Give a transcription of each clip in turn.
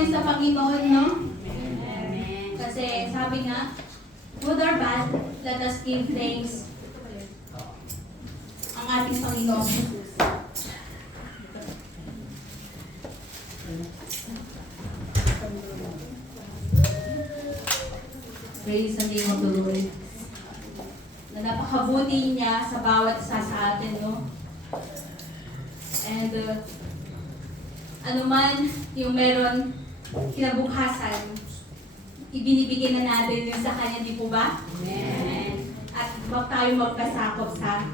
papuri sa Panginoon, no? Amen. Kasi sabi nga, good or bad, let us give thanks ang ating Panginoon Jesus. Praise the name of the Lord. Na napakabuti niya sa bawat isa sa atin, no? And anuman yung meron kinabukasan, ibinibigay na natin yung sa Kanya, di po ba? Amen. At huwag tayo magkasakop sa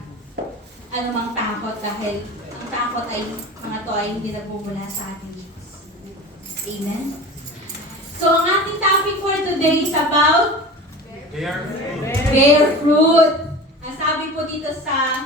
anumang takot dahil ang takot ay mga to ay hindi nagmumula sa ating Diyos. Amen? So, ang ating topic for today is about bear fruit. Ang sabi po dito sa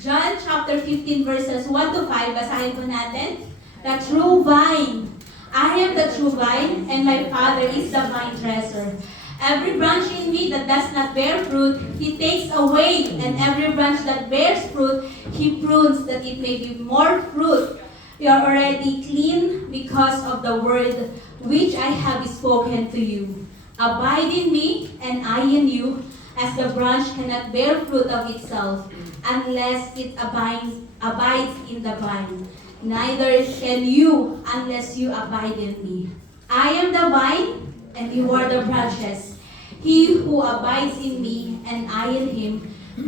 John chapter 15 verses 1 to 5, basahin po natin. The true vine. I am the true vine, and my Father is the vine dresser. Every branch in me that does not bear fruit, He takes away, and every branch that bears fruit, He prunes that it may be more fruit. You are already clean because of the word which I have spoken to you. Abide in me, and I in you, as the branch cannot bear fruit of itself, unless it abides in the vine. Neither can you unless you abide in me. I am the vine, and you are the branches. He who abides in me, and I in him,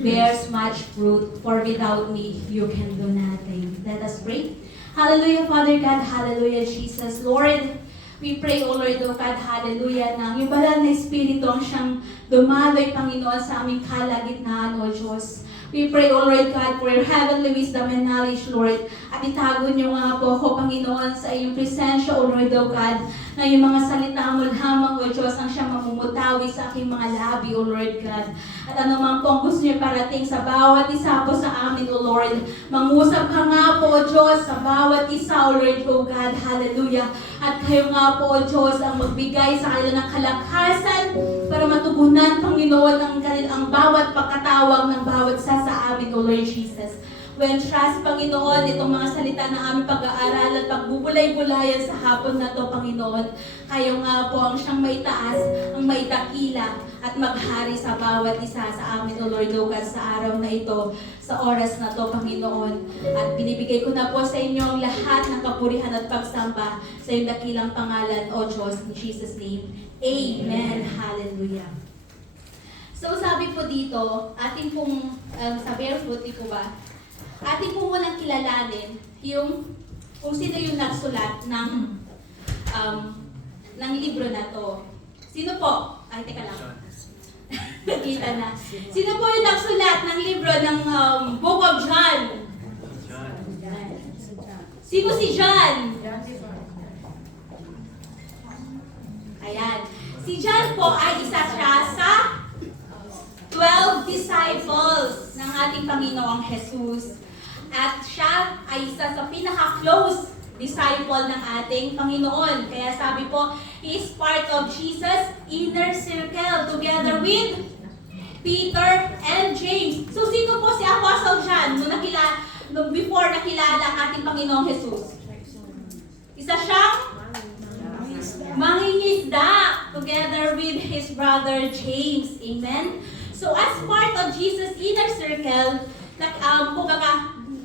bears much fruit, for without me you can do nothing. Let us pray. Hallelujah, Father God. Hallelujah, Jesus. Lord, we pray, O Lord, O God, hallelujah, na yung banal na Espiritu ang siyang dumaloy, Panginoon, sa aming kalagitnaan, O Diyos. We pray, O Lord God, for your heavenly wisdom and knowledge, Lord. At itago niyo nga po ako, Panginoon, sa iyong presensya, O Lord, O God, na yung mga salita mo lamang, O Diyos, ang siyang mamumutawi sa aking mga labi, O Lord God. At anuman po ang gusto niyo parating sa bawat isa po sa amin, O Lord. Mangusap ka nga po, O Diyos, sa bawat isa, O Lord, O God, hallelujah. At kayo nga po, O Diyos, ang magbigay sa kanila ng kalakasan para matugunan, Panginoon, ang bawat pagkatawag ng bawat isa sa amin, O Lord Jesus. When trust, Panginoon, itong mga salita na aming pag-aaral at pagbubulay-bulayan sa hapon na to, Panginoon, kayo nga po ang siyang maitaas, ang maitakila, at maghari sa bawat isa sa amin, O Lord, O God, sa araw na ito, sa oras na to, Panginoon. At binibigay ko na po sa inyo ang lahat ng kapurihan at pagsamba sa iyong dakilang pangalan, O Diyos, in Jesus' name. Amen. Hallelujah. So, sabi po dito, ating pong sa barefoot, di po ba? Ating po munang kilalanin yung kung sino yung nagsulat ng libro na to. Sino po? Ay, teka lang. Nakita na. Sino po yung nagsulat ng libro ng Book of John? Sino si John? Ayan. Si John po ay isa siya sa 12 disciples ng ating Panginoong Jesus. At siya ay isa sa pinaka-close disciple ng ating Panginoon. Kaya sabi po, he is part of Jesus' inner circle together with Peter and James. So, sino po si Apostle John before nakilala ang ating Panginoong Jesus? Isa siyang mangingisda together with his brother James. Amen? So, as part of Jesus' inner circle,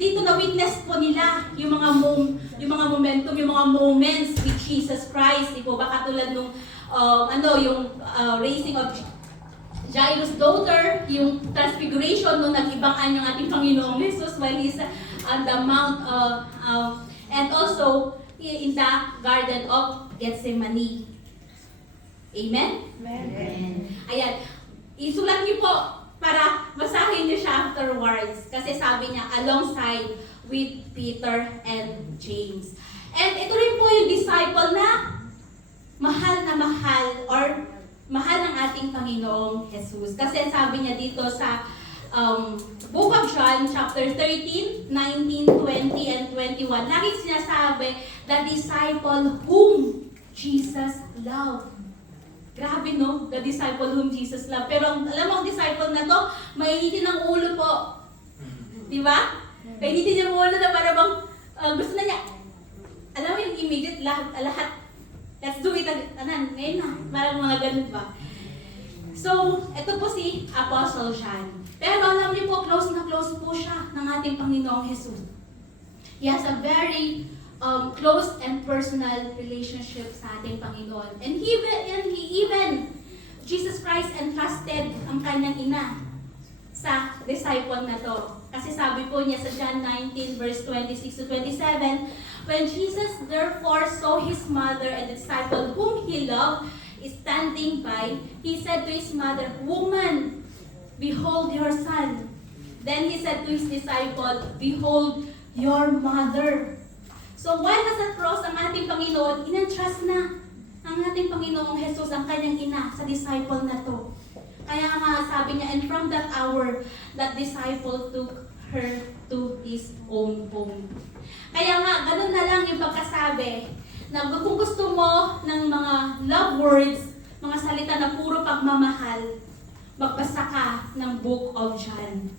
dito na-witness po nila yung mga momentum, yung mga moments with Jesus Christ. Di po ba katulad nung raising of Jairus' daughter, yung transfiguration nung nag-ibangan yung ating Panginoong Jesus while he's on the mount, and also in the Garden of Gethsemane. Amen? Amen. Ayan. Isulat niyo po para basahin niyo siya afterwards. Kasi sabi niya, alongside with Peter and James. And ito rin po yung disciple na mahal or mahal ng ating Panginoong Jesus. Kasi sabi niya dito sa Book of John, chapter 13, 19, 20, and 21, laging sinasabi, the disciple whom Jesus loved. Grabe, no? The disciple whom Jesus loved. Pero alam mo, ang disciple na to, mainitin ang ulo po. Di ba? Mainitin yung ulo na para bang gusto na niya immediate lahat. Let's do it again. Ngayon na. Parang mga ganun ba? So, ito po si Apostle John. Pero alam niyo po, close na close po siya ng ating Panginoong Jesus. He has a very close and personal relationship sa ating Panginoon. And he even, Jesus Christ entrusted ang kanyang ina sa disciple na to. Kasi sabi po niya sa John 19 verse 26 to 27, when Jesus therefore saw his mother and the disciple whom he loved is standing by, he said to his mother, "Woman, behold your son." Then he said to his disciple, "Behold your mother." So while nasa cross ang ating Panginoon, inentrust na ang ating Panginoong Jesus ang kanyang ina sa disciple na to. Kaya nga sabi niya, and from that hour, that disciple took her to his own home. Kaya nga, ganun na lang yung pagkasabi, na kung gusto mo ng mga love words, mga salita na puro pagmamahal, magbasa ka ng Book of John.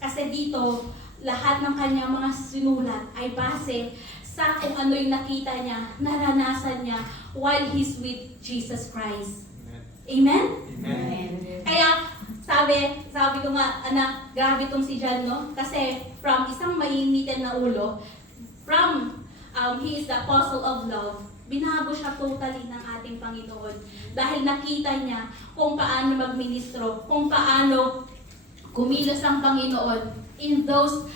Kasi dito, lahat ng kanyang mga sinulat ay base sa kung ano yung nakita niya, naranasan niya while he's with Jesus Christ. Amen? Amen. Kaya, sabi ko nga, anak, grabe itong si John, no? Kasi from isang mainitin na ulo, from he is the apostle of love, binago siya totally ng ating Panginoon. Dahil nakita niya kung paano magministro, kung paano kumilos ang Panginoon in those,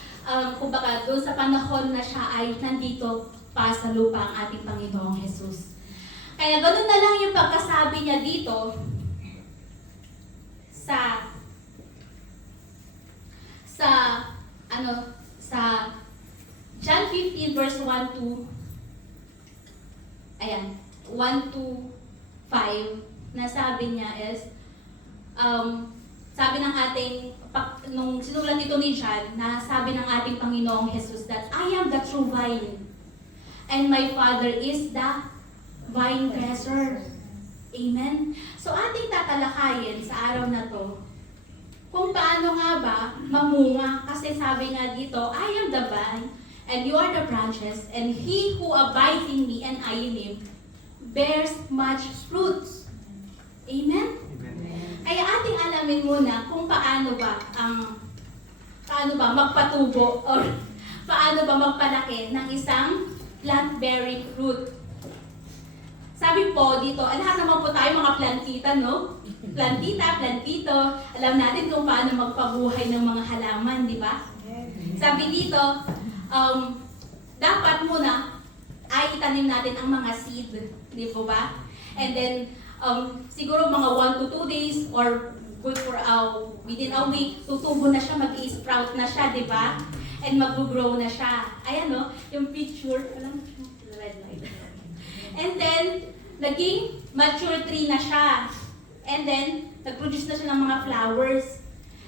kumbaga, doon sa panahon na siya ay nandito pa sa lupa ang ating Panginoong Jesus. Kaya ganoon na lang yung pagkasabi niya dito sa John 15 verse 1 to 1 to 5 na sabi niya is sabi ng ating nung sinulat ito ni John na sabi ng ating Panginoong Jesus that I am the true vine and my Father is the vine dresser. Amen? So ating tatalakayin sa araw na to kung paano nga ba mamunga, kasi sabi nga dito, I am the vine and you are the branches, and he who abides in me and I in him bears much fruits. Amen? Kaya ating alamin muna kung paano ba magpatubo or paano ba magpalaki ng isang plant-bearing fruit. Sabi po dito, lahat naman po tayo mga plantita, no? Plantita, plantito, alam natin kung paano magpabuhay ng mga halaman, di ba? Sabi dito, dapat muna ay itanim natin ang mga seed, di po ba? And then, siguro mga 1 to 2 days or good for within a week, tutubo na siya, mag-i-sprout na siya, di ba? And mag-grow na siya. Ayan, no? Yung picture, alam mo, red light. And then, naging mature tree na siya. And then, nag-produce na siya ng mga flowers.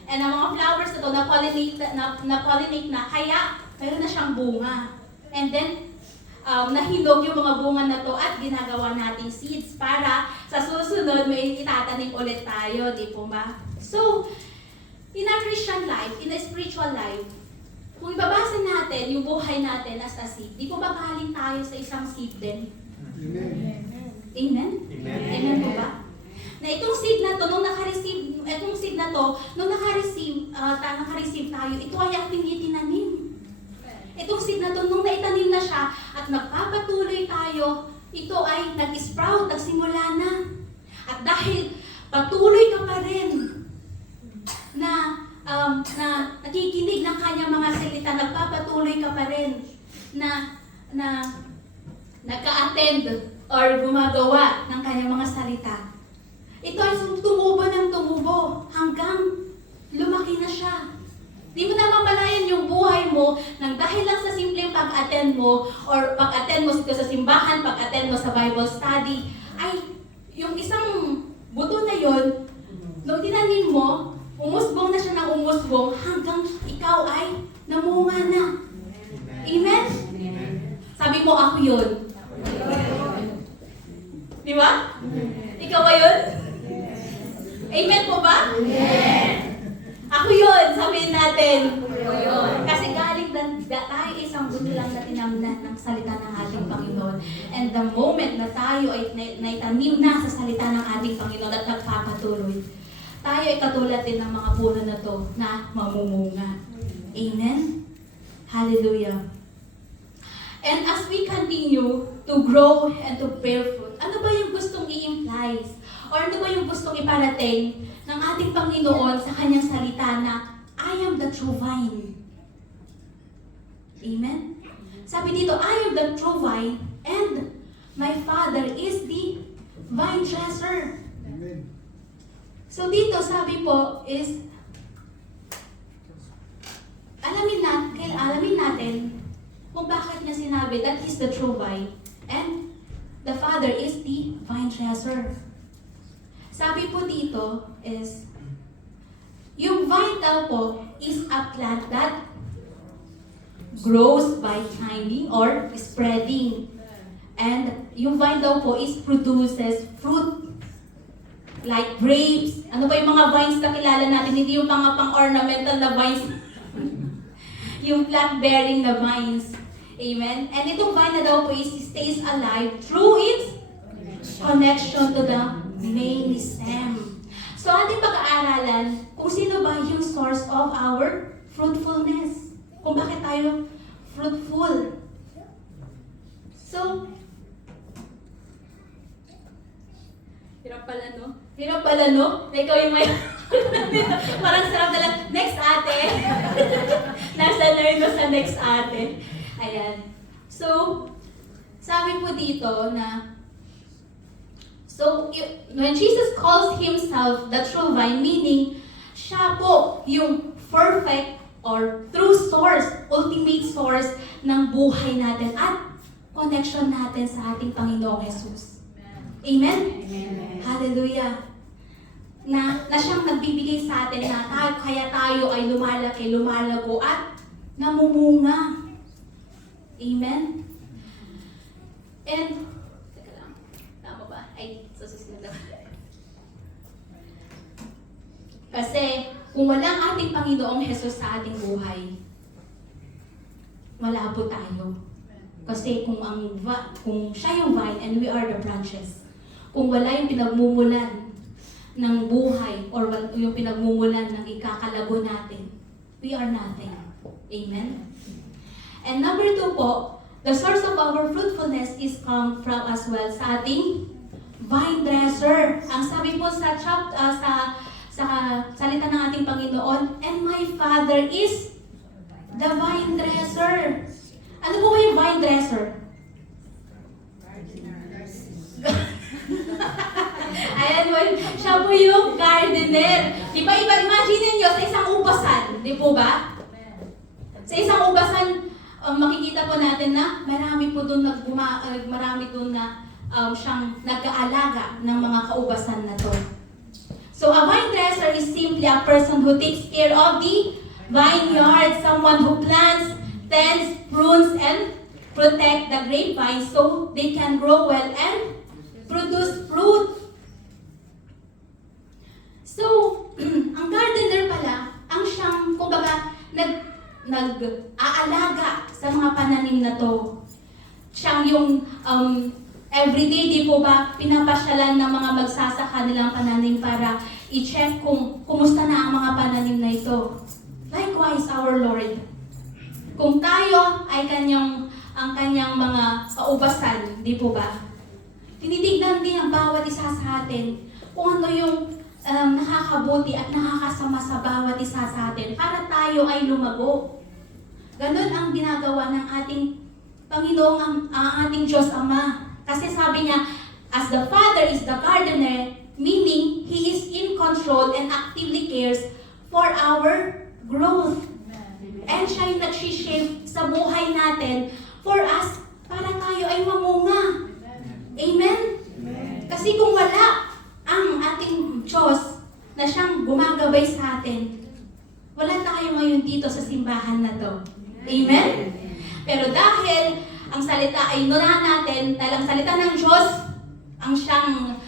And ang mga flowers na to, na-pollinate na, kaya mayroon na siyang bunga. And then, nahilog yung mga bunga na to at ginagawa nating seeds para sa susunod may itatanim ulit tayo, di po ba? So, in a Christian life, in a spiritual life, kung ibabasa natin yung buhay natin as a seed, di po ba galing tayo sa isang seed din? Amen. Amen? Amen. Amen po ba? Na itong seed na to, nung naka-receive tayo, ito ay ating itinanim. Itong seed na to, nung naitanim na siya at nagpapatuloy tayo, ito ay nag-sprout, nagsimula na. At dahil patuloy ka pa rin na nakikinig ng kanyang mga salita, nagpapatuloy ka pa rin na nagka-attend or gumagawa ng kanyang mga salita. Ito ay tumubo ng tumubo hanggang lumaki na siya. Di mo na mamalayan yung buhay mo nang dahil lang sa simpleng pag-attend mo or pag-attend mo sa simbahan, pag-attend mo sa Bible study, ay yung isang buto na yon, nung tinanim mo, umusbong na siya ng umusbong hanggang ikaw ay namunga na. Amen? Sabi mo, ako yun. Di ba? Ikaw ba yun? Amen po ba? Amen. Ako yun, sabihin natin. Kasi galing na tayo isang buto lang na tinamnan ng salita ng ating Panginoon. And the moment na tayo ay naitanim na sa salita ng ating Panginoon at nagpapatuloy, tayo ay katulad din ng mga puno na to na mamumunga. Amen? Hallelujah. And as we continue to grow and to bear fruit, ano ba yung gustong i-imply? Or ano ba yung gustong iparating ng ating Panginoon sa kanyang salita na, I am the true vine. Amen? Sabi dito, I am the true vine and my Father is the vine dresser. Amen. So dito sabi po is, alamin natin kung bakit niya sinabi that He's the true vine and the Father is the vine dresser. Sabi po dito is, yung vine daw po is a plant that grows by climbing or spreading. And yung vine daw po is produces fruit like grapes. Ano ba yung mga vines na kilala natin? Hindi yung mga pang-ornamental na vines. Yung plant-bearing na vines. Amen? And itong vine na daw po is stays alive through its connection to the main stem. So ating pag-aaralan kung sino ba yung source of our fruitfulness. Kung bakit tayo fruitful. So, hirap pala no? Na ikaw yung may parang sarap na lang. Next ate. Nasa learn mo sa next ate. Ayan. So, sabi po dito na when Jesus calls Himself the true vine, meaning siya po yung perfect or true source, ultimate source ng buhay natin at connection natin sa ating Panginoong Jesus. Amen? Amen. Hallelujah. Na siyang nagbibigay sa atin na kaya tayo ay lumalaki, lumalago at namumunga. Amen? And, teka lang, tama ba? Ay, sa susunod na. Kasi, kung walang ating Panginoong Jesus sa ating buhay, malabo tayo. Kasi kung siya yung vine and we are the branches, kung wala yung pinagmumulan ng buhay or yung pinagmumulan ng ikakalago natin, we are nothing. Amen? And number 2 po, the source of our fruitfulness is come from as well sa ating vine dresser. Ang sabi po sa salita ng ating Panginoon, and my Father is the vine dresser. Ano po ba yung vine dresser? Ayan po, siya po yung gardener. Di ba, imagine nyo sa isang ubasan, di po ba? Sa isang ubasan, makikita po natin na marami po doon siyang nag-aalaga ng mga kaubasan na to. So a vine dresser is simply a person who takes care of the vineyard, someone who plants, tends, prunes, and protect the grapevine so they can grow well and produce fruit. So, ang gardener pala, ang siyang, kumbaga, nag-aalaga sa mga pananim na to. Siyang yung everyday, di po ba, pinapasyalan ng mga magsasaka nilang pananim para i-check kung kumusta na ang mga pananim na ito. Likewise, our Lord. Kung tayo ay ang kanyang mga kaubasan, di po ba? Tinitignan din ang bawat isa sa atin kung ano yung nakakabuti at nakakasama sa bawat isa sa atin para tayo ay lumago. Ganon ang ginagawa ng ating Panginoong ang ating Diyos Ama. Kasi sabi niya, as the Father is the gardener, meaning He is in control and actively cares for our growth. And siya yung nag-shape sa buhay natin for us para tayo ay mamunga. Amen? Kasi kung wala ang ating Diyos na siyang gumagabay sa atin, wala tayo ngayon dito sa simbahan na to. Amen? Pero dahil ang salita ay nuna natin, dahil ang salita ng Diyos, ang siyang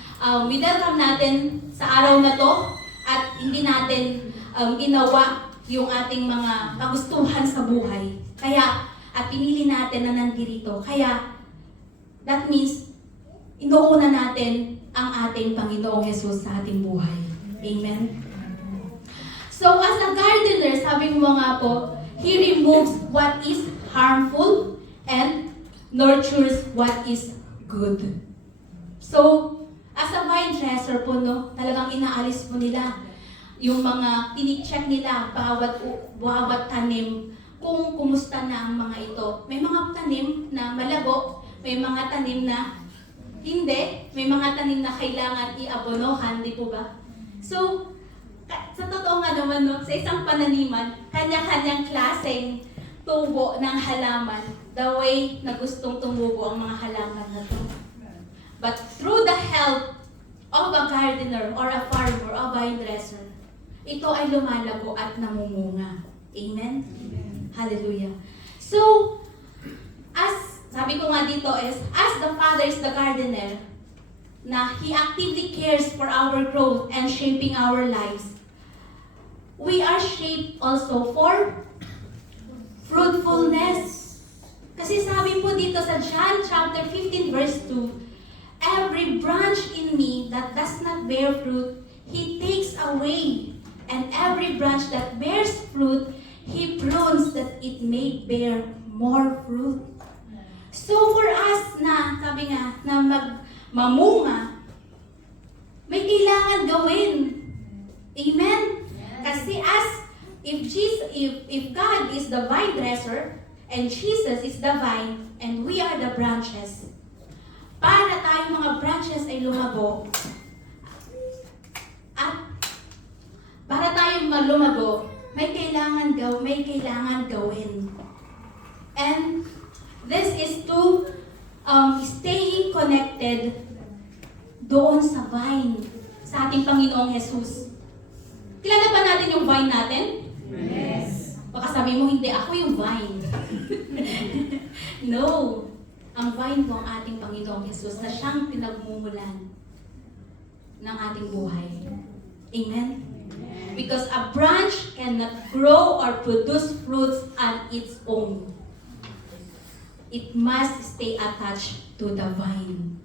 welcome natin sa araw na to, at hindi natin ginawa yung ating mga kagustuhan sa buhay. Kaya, at pinili natin na nandito. Kaya, that means, inuuna natin ang ating Panginoong Jesus sa ating buhay. Amen? So, as a gardener, sabi mo nga po, He removes what is harmful and nurtures what is good. So, as a vine dresser po, no, talagang inaalis po nila yung mga tinicheck nila bawat tanim kung kumusta na ang mga ito. May mga tanim na malago, may mga tanim na hindi, may mga tanim na kailangan iabonohan, di po ba? So, sa totoo nga naman, no, sa isang pananiman, kanya-kanyang klaseng tubo ng halaman, the way na gustong tumubo ang mga halaman na ito. But through the help of a gardener or a farmer, a vine dresser, ito ay lumalago at namumunga. Amen? Amen. Hallelujah. So, sabi ko nga dito is, as the Father is the gardener, na He actively cares for our growth and shaping our lives, we are shaped also for fruitfulness. Kasi sabi po dito sa John chapter 15 verse 2, every branch in me that does not bear fruit, He takes away. And every branch that bears fruit, He prunes that it may bear more fruit. So for us na, sabi nga, na mamunga, may kailangan gawin. Amen? Kasi if God is the vine dresser, and Jesus is the vine, and we are the branches, para tayong mga branches ay lumago, at para tayong lumago, may kailangan gawin. And this is to staying connected doon sa vine, sa ating Panginoong Jesus. Kilala ba natin yung vine natin? Yes. Baka sabi mo, hindi, ako yung vine. No. Ang vine po ang ating Panginoong Jesus na siyang pinagmumulan ng ating buhay. Amen? Because a branch cannot grow or produce fruits on its own. It must stay attached to the vine.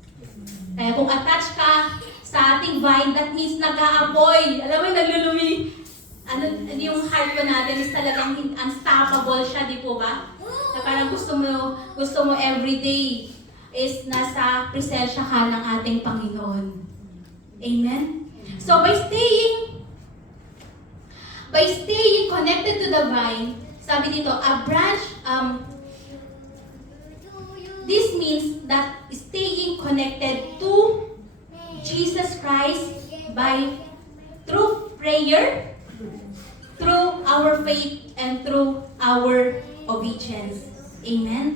Kaya kung attached ka sa ating vine, that means nag-aapoy. Alam mo, naglulumi. Ano yung heart ko natin is talagang unstoppable siya, di po ba? Na parang gusto mo everyday is nasa presensya ka ng ating Panginoon. Amen? So by staying connected to the vine, sabi dito, a branch, this means that staying connected to Jesus Christ through prayer, through our faith, and through our obedience. Amen?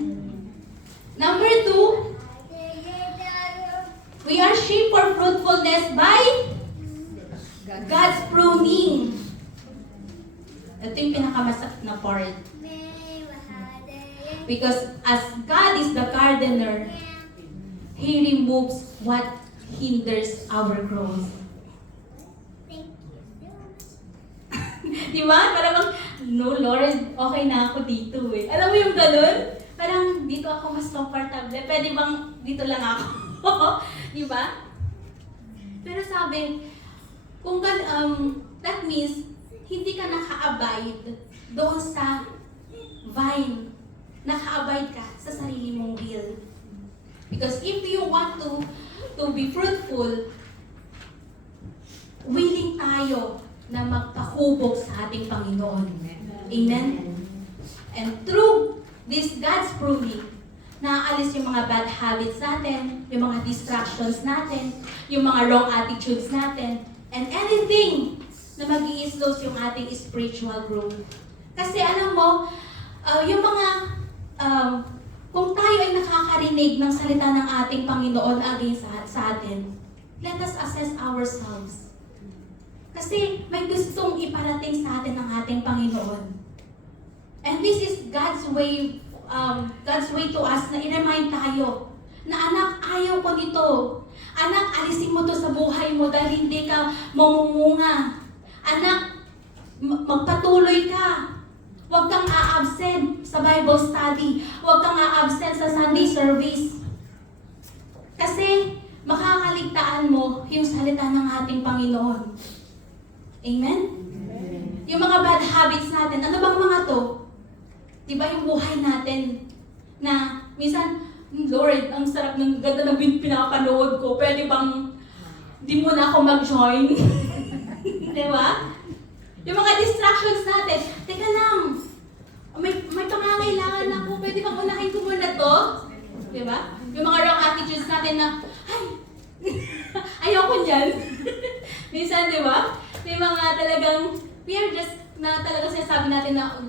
Number 2, we are shaped for fruitfulness by God's pruning. Ito yung pinakamasakit na part. Because as God is the gardener, He removes what hinders our growth. Di ba? Parang, no Lord, okay na ako dito eh. Alam mo yung ganun? Parang dito ako mas comfortable. Pwede bang dito lang ako? Di ba? Pero sabi, kung that means, hindi ka naka-abide doon sa vine. Naka-abide ka sa sarili mong will. Because if you want to be fruitful, willing tayo na magpahubog sa ating Panginoon. Amen? And through this God's pruning, naaalis yung mga bad habits natin, yung mga distractions natin, yung mga wrong attitudes natin, and anything na mag-i-slow yung ating spiritual growth. Kasi alam mo, yung mga, kung tayo ay nakakarinig ng salita ng ating Panginoon against sa atin, let us assess ourselves. Kasi may gustong iparating sa atin ng ating Panginoon. And this is God's way to us na i-remind tayo na anak, ayaw ko nito. Anak, alisin mo to sa buhay mo dahil hindi ka mamumunga. Anak, magpatuloy ka. Huwag kang a-absent sa Bible study. Huwag kang a-absent sa Sunday service. Kasi makakaligtaan mo yung salita ng ating Panginoon. Amen? Yung mga bad habits natin, ano bang mga to? Diba yung buhay natin na minsan, Lord, ang sarap ng ganda ng pinapanood ko. Pwede bang di mo na ako mag-join? Diba? Yung mga distractions natin, teka lang, may pangangailangan ako, pwede bang unahin ko muna to? Diba? Yung mga wrong attitudes natin na, ay, ayoko niyan. Minsan, diba? May mga talagang, we are just, na talagang sinasabi natin na,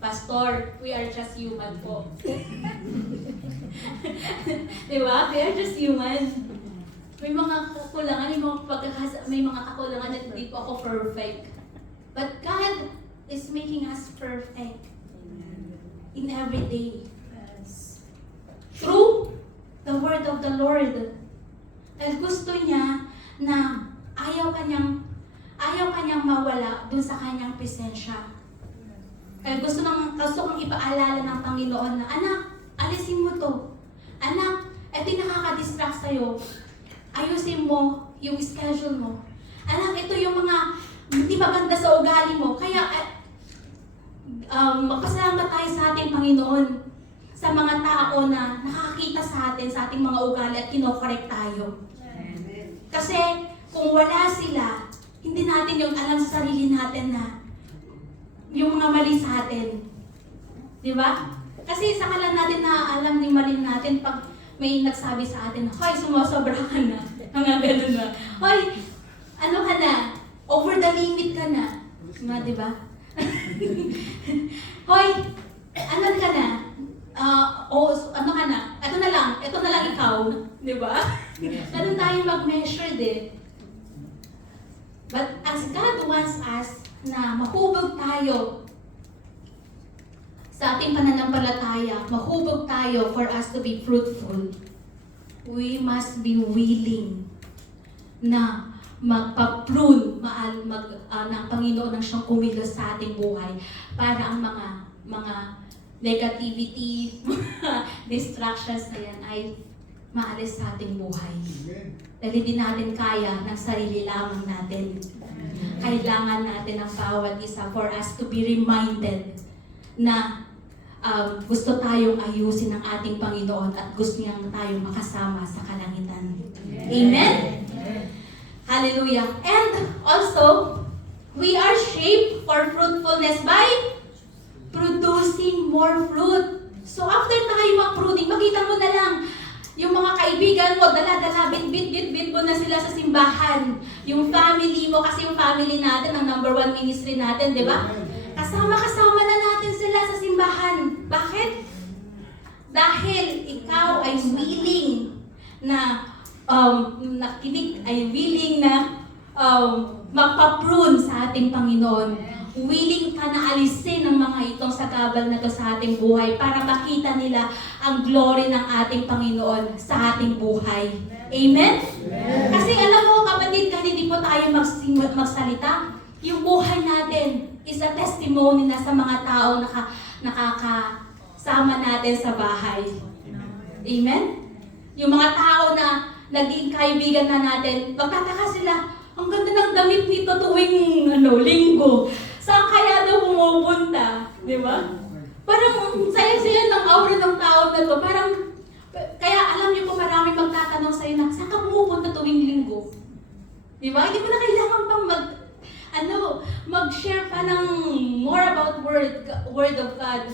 Pastor, we are just human po. Diba? We are just human. May mga kakulangan, may mga kakulangan na hindi po ako perfect. But God is making us perfect in every day. Through the word of the Lord. Dahil gusto niya na ayaw kanyang mawala dun sa kanyang presensya. Kaya gusto kong ipaalala ng Panginoon na, anak, alisin mo to. Anak, eto yung nakaka-distract sa'yo. Ayusin mo yung schedule mo. Anak, ito yung mga hindi maganda sa ugali mo. Kaya, magpasalamat tayo sa ating Panginoon sa mga tao na nakakita sa atin, sa ating mga ugali at kinokorek tayo. Kasi, kung wala sila, hindi natin yung alam sa sarili natin na yung mga mali sa atin. Di ba? Kasi saka lang natin na alam yung mali natin pag may nagsabi sa atin, hoy, sumasobra ka na. Mga ganun na. Hoy, ano ka na? Over the limit ka na. Di ba? Hoy, ano ka na? Ano ka na? Ito na lang ikaw. Di ba? Ganun tayo mag-measure din. But as God wants us na mahubog tayo sa ating pananampalataya, mahubog tayo for us to be fruitful, we must be willing na magpa-prune ng Panginoon ng siyang kumilos sa ating buhay para ang mga negativity, distractions na yan ay maalis sa ating buhay. Dahil hindi natin kaya ng sarili lamang natin. Kailangan natin ang bawat isa for us to be reminded na gusto tayong ayusin ng ating Panginoon at gusto niyang tayong makasama sa kalangitan. Amen? Hallelujah. And also, we are shaped for fruitfulness by producing more fruit. So after tayo mag-pruning, makita mo na lang, yung mga kaibigan mo, dala-dala, bit mo na sila sa simbahan. Yung family mo, kasi yung family natin, ang number 1 ministry natin, di ba? Kasama na natin sila sa simbahan. Bakit? Dahil ikaw ay willing na nakinig, ay willing na magpa-prune sa ating Panginoon. Willing ka na alisin ang mga itong sagabal na to sa ating buhay para makita nila ang glory ng ating Panginoon sa ating buhay. Amen? Kasi alam mo kapatid, kahit hindi po tayo magsalita, yung buhay natin is a testimony na sa mga tao nakakasama natin sa bahay. Amen? Yung mga tao na naging kaibigan na natin, magtataka sila, ang ganda ng damit nito tuwing linggo. Saan kaya daw pumupunta? Di ba? Parang saya-saya ng aura ng tao na to. Parang, kaya alam niyo po marami magtatanong sa'yo na, saan ka pumupunta tuwing linggo? Di ba? Hindi mo na kailangan pang mag-share pa ng more about word of God.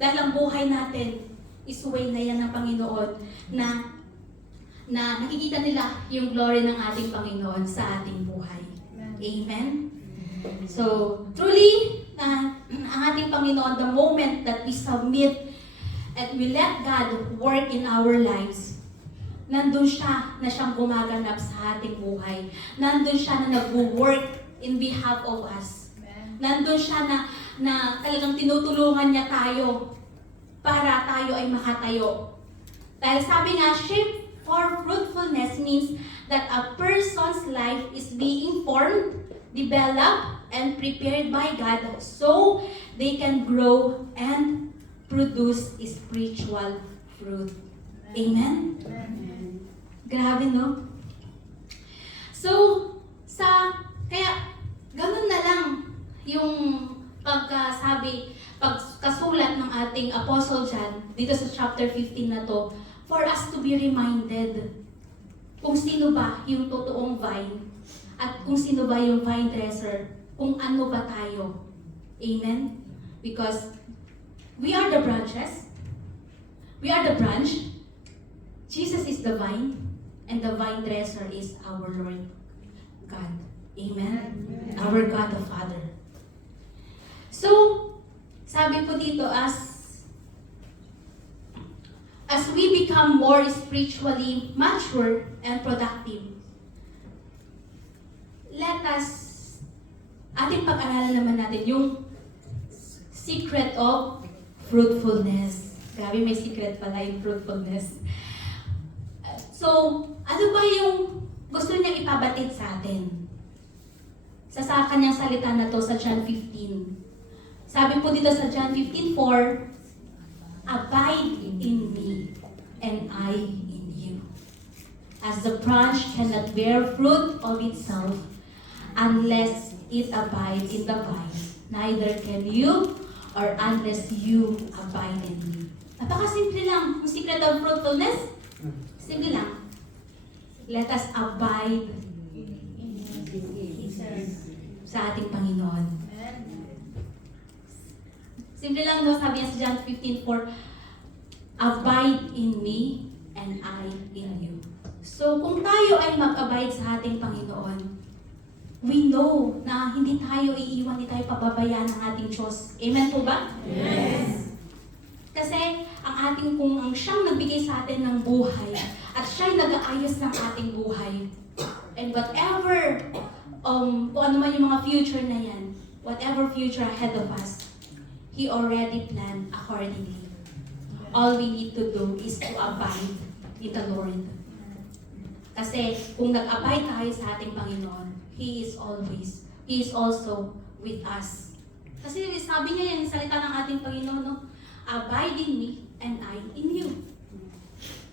Dahil ang buhay natin is way na yan ng Panginoon na nakikita nila yung glory ng ating Panginoon sa ating buhay. Amen? So, truly, ang ating Panginoon, the moment that we submit and we let God work in our lives, nandun siya na siyang gumaganap sa ating buhay. Nandun siya na nag-work in behalf of us. Nandun siya na talagang tinutulungan niya tayo para tayo ay makatayo. Dahil sabi nga, shape for fruitfulness means that a person's life is being formed, developed, and prepared by God so they can grow and produce spiritual fruit. Amen? Grabe, no? So, kaya, ganun na lang yung pagkasulat ng ating Apostle John dito sa chapter 15 na to for us to be reminded kung sino ba yung totoong vine at kung sino ba yung vine dresser, kung ano ba tayo. Amen? Because we are the branches, we are the branch, Jesus is the vine, and the vine dresser is our Lord God. Amen? Our God the Father. So, sabi po dito, as we become more spiritually mature and productive, let us, ating pag-aralan naman natin yung secret of fruitfulness. Grabe, may secret pala yung fruitfulness. So, ano ba yung gusto niyang ipabatid sa atin? Sa kanyang salita na to sa John 15. Sabi po dito sa John 15:4, abide in me, and I in you. As the branch cannot bear fruit of itself unless it abides in the vine, neither can you or unless you abide in me. Napakasimple lang. Yung secret of fruitfulness, simple lang. Let us abide sa ating Panginoon. Simple lang, no? Sabi niya sa John 15:4, abide in me and I in you. So, kung tayo ay mag-abide sa ating Panginoon, we know na hindi tayo iiwan, hindi tayo pababayaan ng ating Diyos. Amen po ba? Yes! Kasi, kung ang siyang nagbigay sa atin ng buhay, at siya'y nag-aayos ng ating buhay, and whatever, kung ano man yung mga future na yan, whatever future ahead of us, He already planned accordingly. All we need to do is to abide in the Lord. Kasi kung nag-abide tayo sa ating Panginoon, He is also with us. Kasi sabi niya yan, salita ng ating Panginoon, no? Abide in me and I in you.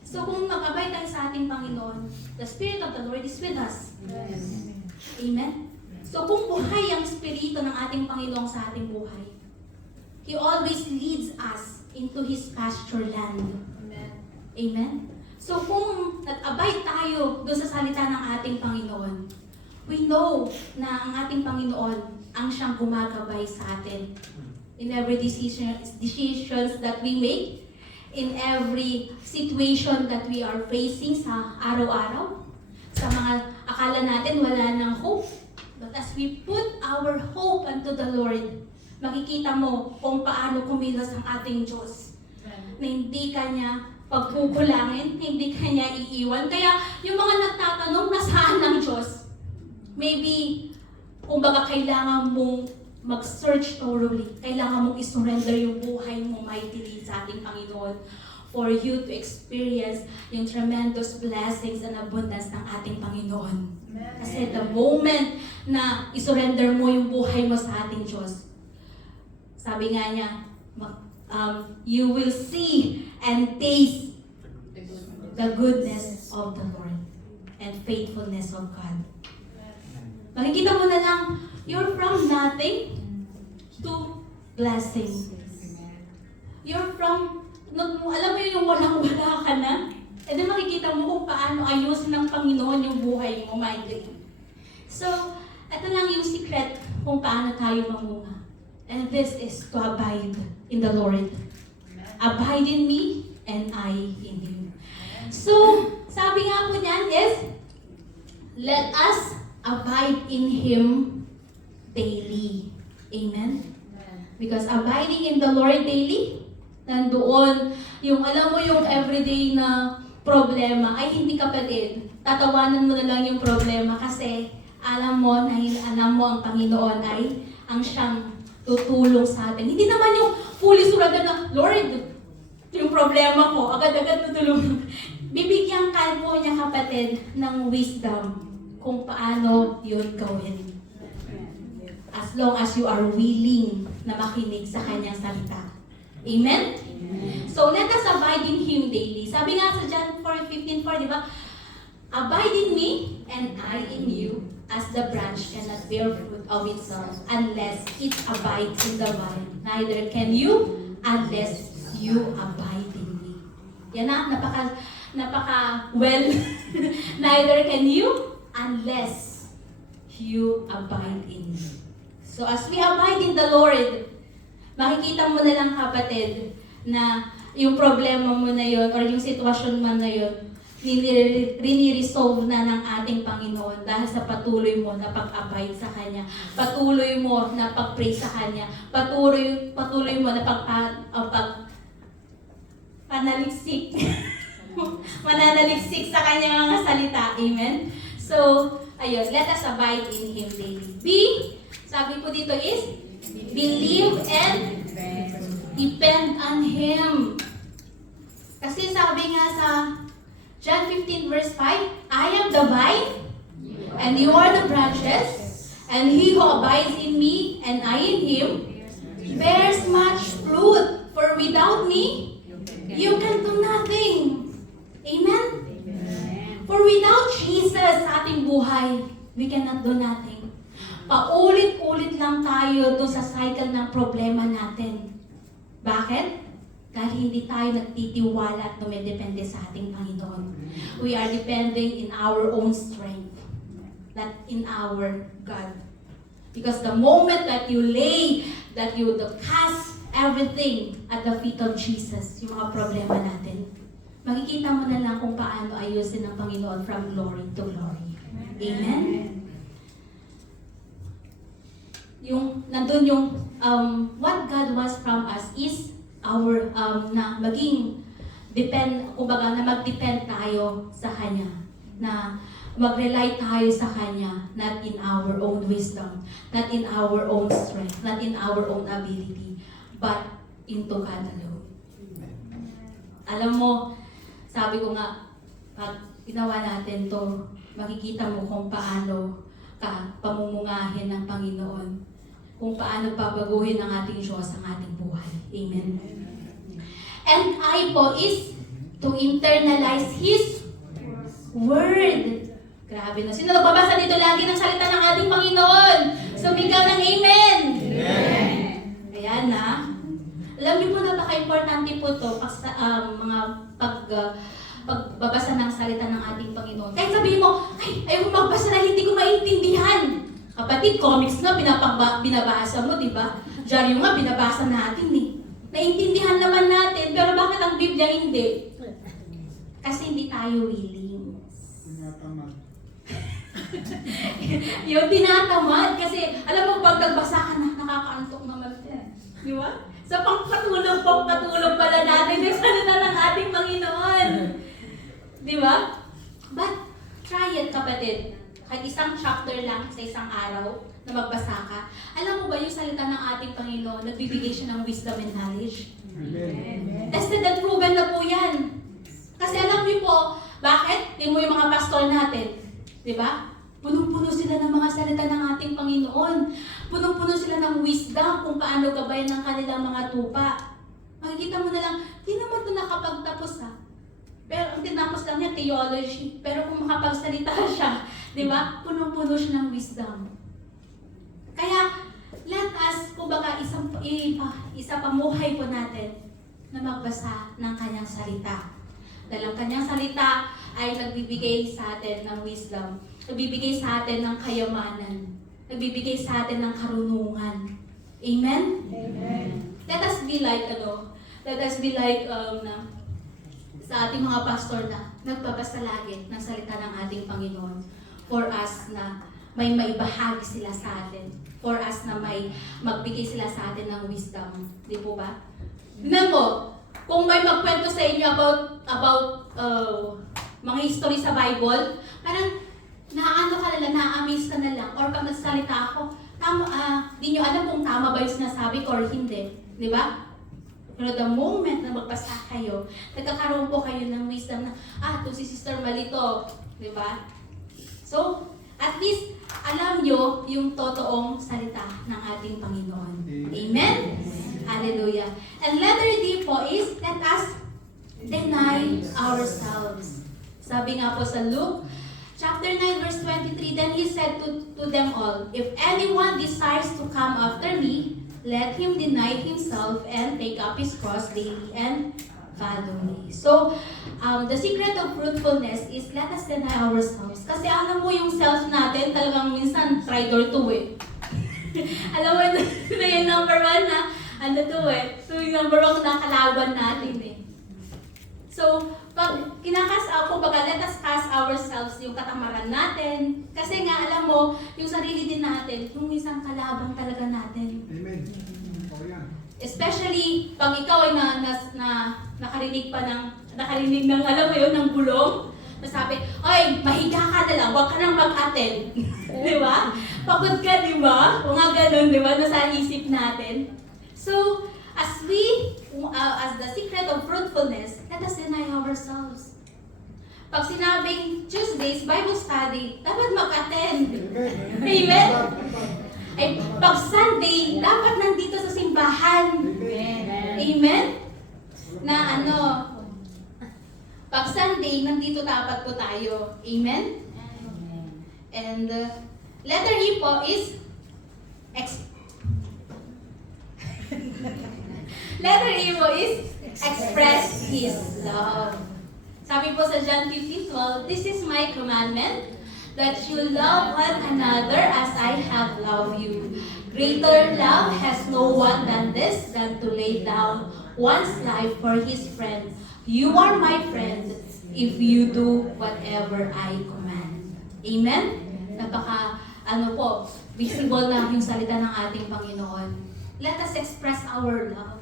So kung mag-abide tayo sa ating Panginoon, the Spirit of the Lord is with us. Yes. Amen? So kung buhay ang Espiritu ng ating Panginoon sa ating buhay, He always leads us into His pasture land. Amen? Amen? So kung nag-abide tayo doon sa salita ng ating Panginoon, we know na ang ating Panginoon ang siyang gumagabay sa atin in every decisions that we make, in every situation that we are facing sa araw-araw, sa mga akala natin wala nang hope. But as we put our hope unto the Lord, makikita mo kung paano kumilos ang ating Diyos. Na hindi Kanya pagkukulangin, hindi Kanya iiwan. Kaya yung mga nagtatanong, nasaan ang Diyos? Maybe, kumbaga kailangan mong mag-search thoroughly. Kailangan mong isurrender yung buhay mo mightily sa ating Panginoon for you to experience yung tremendous blessings and abundance ng ating Panginoon. Kasi the moment na isurrender mo yung buhay mo sa ating Diyos, sabi nga niya, you will see and taste the goodness of the Lord and faithfulness of God. Makikita mo na lang, you're from nothing to blessing. You're from, alam mo yung walang-wala ka na, e di makikita mo kung paano ayusin ng Panginoon yung buhay mo, my God. So, ito lang yung secret kung paano tayo mamunga. And this is to abide in the Lord. Abide in me and I in you. So, sabi nga po niyan is, let us abide in Him daily. Amen? Because abiding in the Lord daily, nandoon yung, alam mo yung everyday na problema, ay hindi kapatid, tatawanan mo na lang yung problema kasi alam mo ang Panginoon ay ang siyang tutulong sa atin. Hindi naman yung fully surrender na, Lord, yung problema ko, agad-agad tutulong. Bibigyan ka po niya kapatid ng wisdom kung paano yun gawin. As as long as you are willing na makinig sa kanyang salita. Amen? So, let us abide in Him daily. Sabi nga sa John 4:15, di ba? Abide in me, and I in you, as the branch cannot bear fruit of itself unless it abides in the vine. Neither can you unless you abide in me. Yan na, napaka-well. Neither can you unless you abide in me. So, as we abide in the Lord, makikita mo na lang, kapatid, na yung problema mo na yun or yung sitwasyon mo na yun, rini-resolve na ng ating Panginoon dahil sa patuloy mo na pag-abide sa Kanya, patuloy mo na pag-pray sa Kanya, patuloy mo na panaliksik, mananaliksik sa Kanyang mga salita. Amen? So, ayun, let us abide in Him daily. B, sabi ko dito is, believe and depend on Him. Kasi sabi nga sa John 15 verse 5, I am the vine, and you are the branches, and he who abides in me, and I in him, bears much fruit. For without me, you can do nothing. Amen? For without Jesus sa ating buhay, we cannot do nothing. Paulit-ulit lang tayo doon sa cycle ng problema natin. Bakit? Dahil hindi tayo nagtitiwala at dumidepende sa ating Panginoon. We are depending in our own strength, not in our God. Because the moment that you cast everything at the feet of Jesus, yung mga problema natin, makikita mo na lang kung paano ayusin ng Panginoon from glory to glory. Amen? Nandun yung, what God wants from us is our na maging kumbaga na mag-depend tayo sa Kanya, na mag-rely tayo sa Kanya, not in our own wisdom, not in our own strength, not in our own ability, but into God alone. Alam mo, sabi ko nga, pag ginawa natin to, makikita mo kung paano ka pamumungahin ng Panginoon, kung paano babaguhin ng ating Diyos ang ating buhay. Amen. And I po is to internalize His Word. Grabe na. Sino nagbabasa dito lagi ng salita ng ating Panginoon? Sumigaw ng Amen! Amen! Ayan na. Alam niyo po, napaka-importante po ito pagbabasa ng salita ng ating Panginoon. Kahit sabihin mo, ayaw ko magbasa na hindi ko maintindihan. Kapatid, comics nga binabasa mo, di ba? Dyaryo nga binabasa natin eh. Naiintindihan naman natin, pero bakit ang Biblia hindi? Kasi hindi tayo willing. Tinatamad. Yung tinatamad, kasi alam mo, pag nagbasa ka na, nakakaantok naman. Di ba? Sa pagpatulog pala natin yung salita ng ating Panginoon. Di ba? But, try it, kapatid. Kahit isang chapter lang sa isang araw na magbasa ka. Alam mo ba yung salita ng ating Panginoon, nagbibigay siya ng wisdom and knowledge? Amen. Tested and proven na po yan. Kasi alam niyo po, bakit? Tingnan mo yung mga pastor natin. Di ba? Punong-puno sila ng mga salita ng ating Panginoon. Punong-puno sila ng wisdom kung paano gabayan ng kanilang mga tupa. Makikita mo na lang, di naman ito nakapagtapos ha. Pero ang tinapos lang niya, theology. Pero kung makapagsalita siya, di ba? Punong-puno siya ng wisdom. Kaya, let us, kumbaga, isa pamuhay po natin na magbasa ng kanyang salita. Dahil ang kanyang salita ay nagbibigay sa atin ng wisdom. Nagbibigay sa atin ng kayamanan. Nagbibigay sa atin ng karunungan. Amen? Amen. Let us be like, sa ating mga pastor na nagbabasa lagi ng salita ng ating Panginoon for us na may maibahagi sila sa atin. For us na may magbigay sila sa atin ng wisdom. Di po ba? Tignan mo, kung may magkwento sa inyo about mga history sa Bible, parang na-amaze ka na lang. Or pag nagsalita ako, di nyo alam kung tama ba yung sinasabi ko or hindi. Di ba? Pero the moment na magbasa kayo, nagkakaroon po kayo ng wisdom na, to si Sister Malito. Di ba? So, At least, alam nyo yung totoong salita ng ating Panginoon. Amen? Hallelujah. And letter D po is, let us deny ourselves. Sabi nga po sa Luke, chapter 9, verse 23, then he said to them all, if anyone desires to come after me, let him deny himself and take up his cross daily and follow me. So, the secret of fruitfulness is let us deny ourselves. Kasi alam mo yung self natin, talagang minsan traitor to eh. Alam mo na yung number one na, ano to eh. So, yung number one na kalaban natin eh. So, pag let us cast ourselves yung katamaran natin. Kasi nga, alam mo, yung sarili din natin, yung isang kalaban talaga natin. Amen. O yan. Especially, pag ikaw ay nakarinig ng, alam mo yun, ng bulong, nasabi, oy, mahiga ka na lang, huwag ka nang mag-attend. Di ba? Pagod ka, di ba? O nga ganun, di ba? Nasa isip natin. So, as the secret of fruitfulness, let us deny ourselves. Pag sinabing Tuesdays, Bible study, dapat mag-attend. Amen? Ay, pag Sunday, dapat nandito sa simbahan. Amen? Na ano, pag Sunday, nandito dapat po tayo. Amen? And letter E po is letter E po is express His love. Sabi po sa John 15:12, this is my commandment, that you love one another as I have loved you. Greater love has no one than this, than to lay down one's life for his friend. You are my friend if you do whatever I command. Amen? Visible na yung salita ng ating Panginoon. Let us express our love.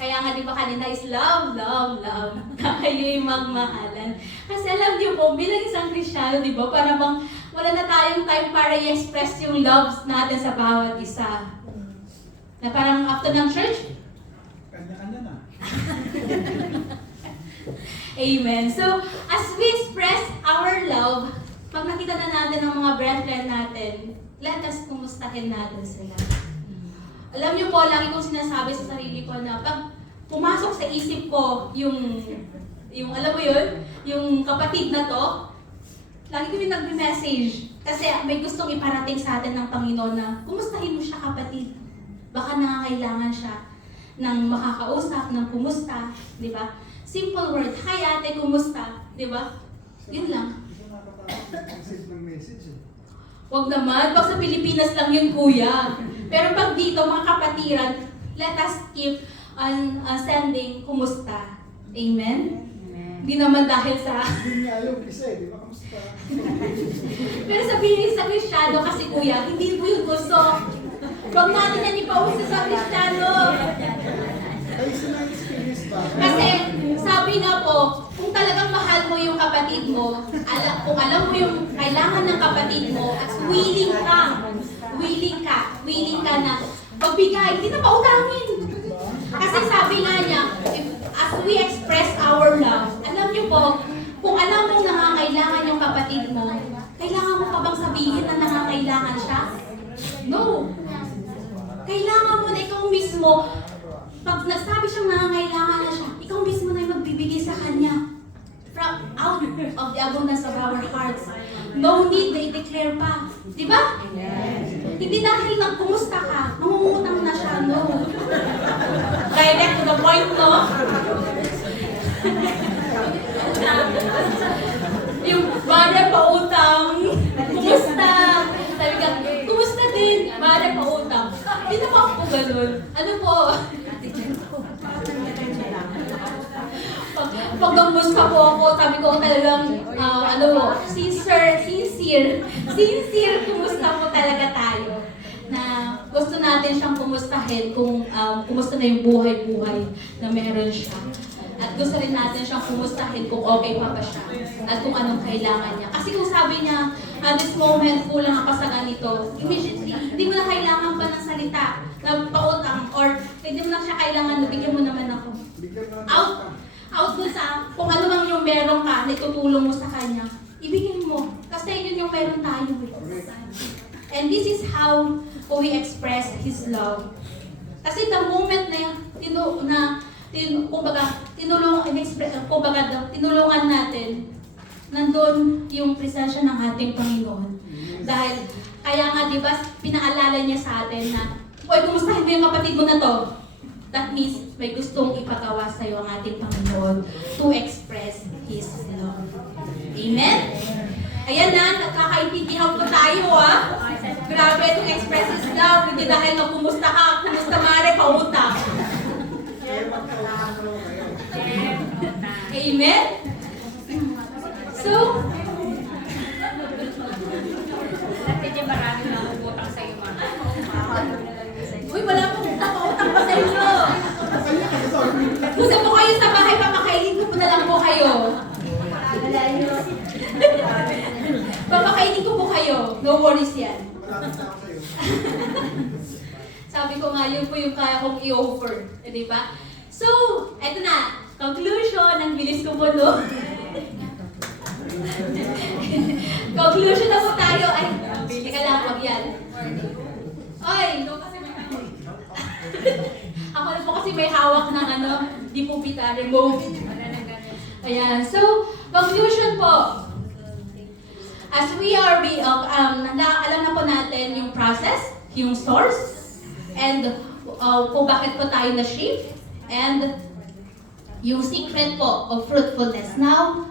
Kaya nga di ba kanina is love, love, love. Kayo'y magmahalan. Kasi alam niyo po, bilang isang Kristiyano, di ba, para bang wala na tayong time para i-express yung loves natin sa bawat isa. Na parang after ng church, Kanya-kanya na. amen. So, as we express our love, pag nakita na natin ang mga brethren natin, let us kumustahin natin sila. Alam niyo po, lagi kong sinasabi sa sarili ko na pag pumasok sa isip ko yung alam mo yun, yung kapatid na to, lagi kami nag-message. Kasi may gustong iparating sa atin ng Panginoon na, kumustahin mo siya kapatid. Baka nangangailangan siya ng makakausap, ng kumusta, di ba? Simple word, hi ate, kumusta, di ba? Yun lang. Hindi ko nakakatakot mag-send ng message eh. Wag naman, pag sa Pilipinas lang yun, kuya. Pero pag dito, mga kapatiran, let us keep on sending kumusta. Amen? Hindi naman dahil sa... Hindi nga alam isa eh, di ba? Kamusta? Pero sabihin sa Kristiyano kasi kuya, hindi mo yun gusto. Huwag natin yan ipauso sa Kristiyano. Ay, sina-experience ba? Kasi sabi nga po, kung talagang mahal mo yung kapatid mo, kung alam mo yung kailangan ng kapatid mo, at willing ka na magbigay, hindi na pautangin. Kasi sabi nga niya, as we express our love, alam niyo po, kung alam mong nangangailangan yung kapatid mo, kailangan mo pa bang sabihin na nangangailangan siya? No. Kailangan mo na ikaw mismo, pag nagsabi siyang nangangailangan na siya, ikaw mismo na yung magbibigay sa kanya. From out of the abundance of our hearts. No need na i-declare pa. Di ba? Yes. Hindi dahil nagkumusta ka, mangungutang na siya, no. Direct to the point, no? Yung bada pa utang, kumusta? Sabi ka, kumusta din? Bada pa utang. Hindi na pa ako ganun. Ano po? Pag namusta po ako, sabi ko talagang, sincere, kumusta po talaga tayo. Na gusto natin siyang kumustahin kung kumusta na yung buhay-buhay na meron siya. At gusto rin natin siyang kumustahin kung okay pa ba siya. At kung anong kailangan niya. Kasi kung sabi niya, at this moment, kulang ako sa ganito, immediately, hindi mo na kailangan pa ng salita na pautang or hindi mo na siya kailangan na bigyan mo naman ako. Out dun sa kung ano mang yung meron ka na itutulong mo sa kanya, ibigay mo. Kasi yun yung meron tayo eh. And this is how we express His love. Kasi the moment na tinulungan natin, nandun yung presensya ng ating Panginoon. Dahil, kaya nga, di ba, pinaalala niya sa atin na, "Uy, kumustahin mo yung kapatid mo na to?" That means, may gustong ipagawa sa iyo ang ating Panginoon to express His love. Amen? Ayan na, nagkakaintindihan po tayo, Grabe itong express His love. Hindi dahil na kumusta ka, kumusta mare, pautak. Amen? So, Medyo marami na utang sa iyo, mga. uy, wala pong papautang pa sa inyo. Pusa po kayo sa bahay, papakainin ko po na lang po kayo. Papakainin ko po kayo. No worries yan. Sabi ko nga, yun po yung kaya kong i-offer. Di ba? So, eto na. Conclusion. Ang bilis ko po, no? Conclusion na po tayo. Ay, teka lang, wag yan. Ay, ako na po kasi may hawak ng di po kita, remote. Ayan. So, conclusion po. As we are, alam na po natin yung process, yung source, and kung bakit po tayo na-shape, and yung secret po of fruitfulness. Now,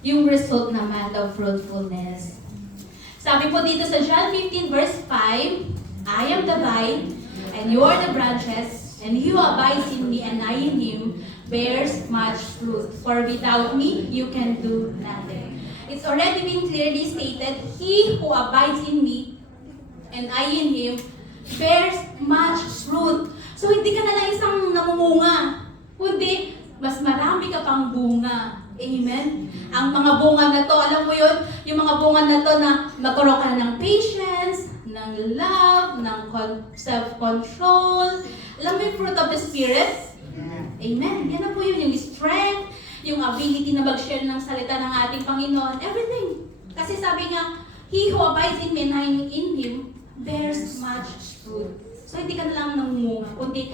yung result naman of fruitfulness. Sabi po dito sa John 15 verse 5, "I am the vine, and you are the branches, and he who abides in me and I in him bears much fruit. For without me, you can do nothing." It's already been clearly stated, "He who abides in me and I in him bears much fruit." So hindi ka na lang isang namumunga, kundi mas marami ka pang bunga. Amen? Ang mga bunga na to, alam mo yun, yung mga bunga na to na magkaroon ka na ng patience, ng love, ng self-control. Alam mo yung fruit of the Spirit? Amen. Yan na po yun, yung strength, yung ability na mag-share ng salita ng ating Panginoon, everything. Kasi sabi nga, "He who abides in me and I in him bears much fruit." So hindi ka na lang namunga, kundi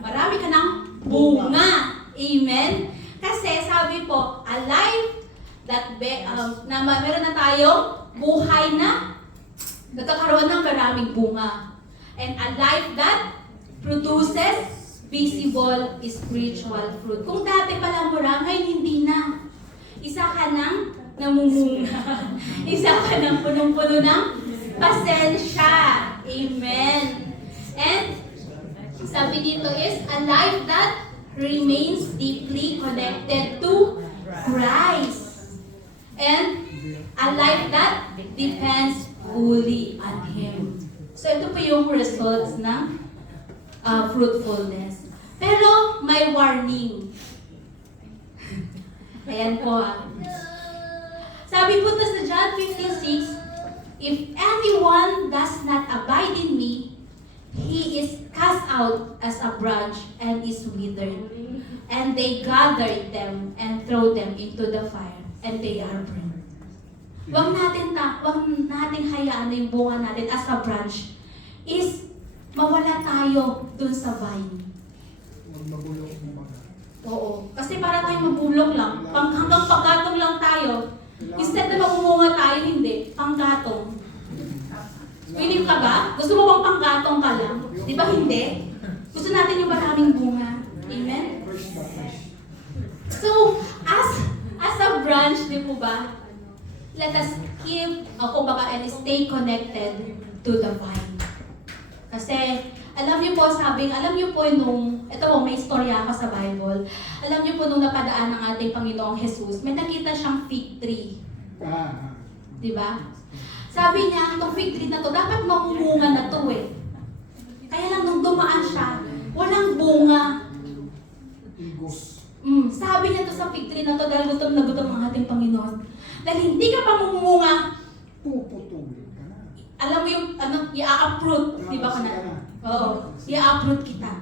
marami ka ng bunga. Amen? Kasi sabi po, a life that na meron na tayong buhay na nagkakaroon ng maraming bunga. And a life that produces visible spiritual fruit. Kung dati pala mura, ngayon hindi na. Isa ka ng namumunga. Isa ka ng punong-puno ng pasensya. Amen. And sabi dito is a life that remains deeply connected to Christ. And a life that depends fully on Him. So ito po yung results ng fruitfulness. Pero may warning. Ayan po Sabi po to sa John 15:6, "If anyone does not abide in me, he is cast out as a branch and is withered. And they gather them and throw them into the fire, and they are burned." Wag natin hayaan na yung bunga natin as a branch is mawala tayo dun sa vine. Huwag mabulok mo mga. Oo. Kasi para tayong mabulok lang, hanggang panggatong lang tayo. Instead na mamumunga tayo, hindi. Panggatong. Willing ka ba? Gusto mo bang panggatong ka lang? Di ba hindi? Gusto natin yung maraming bunga. Amen? So, as a branch, di po ba, let us keep, and stay connected to the vine. Kasi, alam niyo po, alam niyo po ito po, may istorya ako sa Bible. Alam niyo po nung napadaan ng ating Panginoong Jesus, may nakita siyang fig tree. Di ba? Sabi niya, itong fig tree na to, dapat mamumunga na to eh. Kaya lang nung dumaan siya, walang bunga. Sabi niya to sa fig tree na to, dahil gutom na gutom ang ating Panginoon. Dahil hindi ka pa mamumunga, Puputulin ka na. alam mo yung, i-uproot, di ba ka na? Oo, i-uproot kita.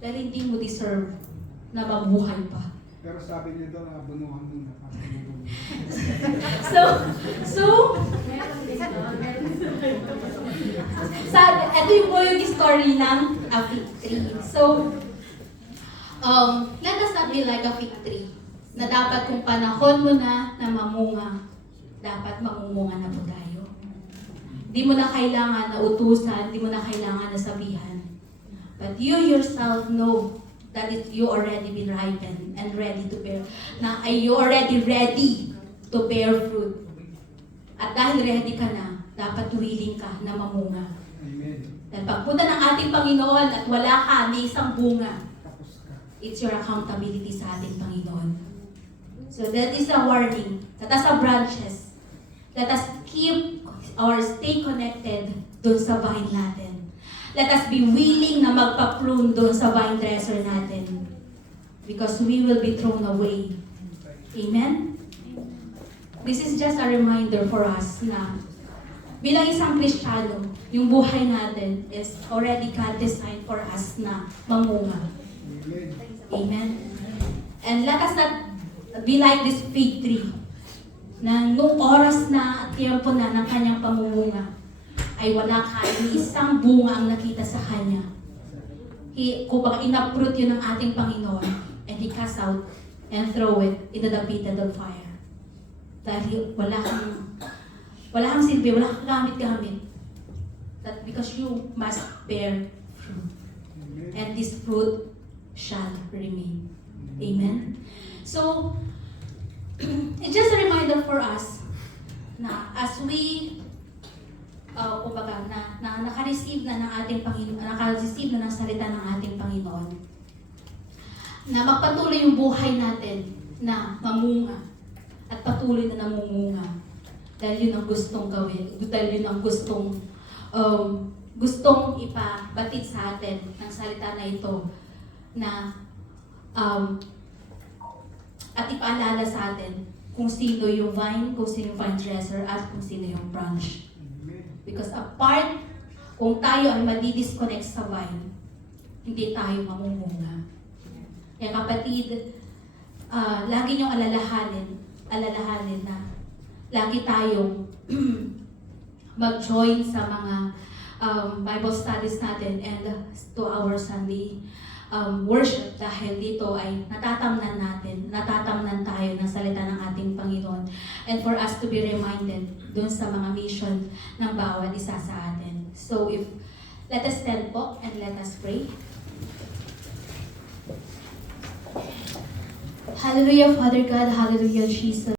Dahil hindi mo deserve na mabuhay pa. Pero sabi niya daw, bunuhan mo na. So, ito yung po yung story ng a fig tree. So, let us not be like a fig tree na dapat kung panahon mo na mamunga, dapat mamumunga na po tayo. Di mo na kailangan na utusan, di mo na kailangan na sabihan. But you yourself know that you already been ripened and ready to bear. Na you already ready to bear fruit. At dahil ready ka na, dapat willing ka na mamunga. Amen. Dahil pagpunta ng ating Panginoon at wala ka ni isang bunga, Tapos ka. it's your accountability sa ating Panginoon. So that is a warning. That is a branches. Let us keep or stay connected doon sa vine natin. Let us be willing na magpa-prune doon sa vine dresser natin. Because we will be thrown away. Amen? This is just a reminder for us na bilang isang Kristiyano, yung buhay natin is already God designed for us na mamunga. Amen. Amen? And let us not be like this fig tree na nung oras na at tiempo na ng kanyang pamumunga ay wala kahit isang bunga ang nakita sa kanya. Kumbaga inaprot yun ng ating Panginoon and He cast out and throw it into the pit of fire. Dahil wala kang silbi, wala kang gamit-gamit. That because you must bear fruit. Amen. And this fruit shall remain. Amen? So, it's just a reminder for us na as we kumbaga, na naka-receive na ng ating Panginoon, naka-receive na ng salita ng ating Panginoon, na magpatuloy yung buhay natin na mamunga at patuloy na namumunga dahil yun ang gustong gawin, dahil yun ang gustong ipabatid sa atin ng salita na ito na at ipaalala sa atin kung sino yung vine, kung sino yung vine dresser, at kung sino yung branch. Amen. Because apart, kung tayo ay madi-disconnect sa vine, hindi tayo mamumunga. Kaya kapatid, lagi niyong alalahanin na lagi tayong mag-join sa mga Bible studies natin and to our Sunday worship dahil dito ay natatamnan tayo ng salita ng ating Panginoon and for us to be reminded dun sa mga mission ng bawat isa sa atin. So let us stand po and let us pray. Hallelujah, Father God. Hallelujah, Jesus.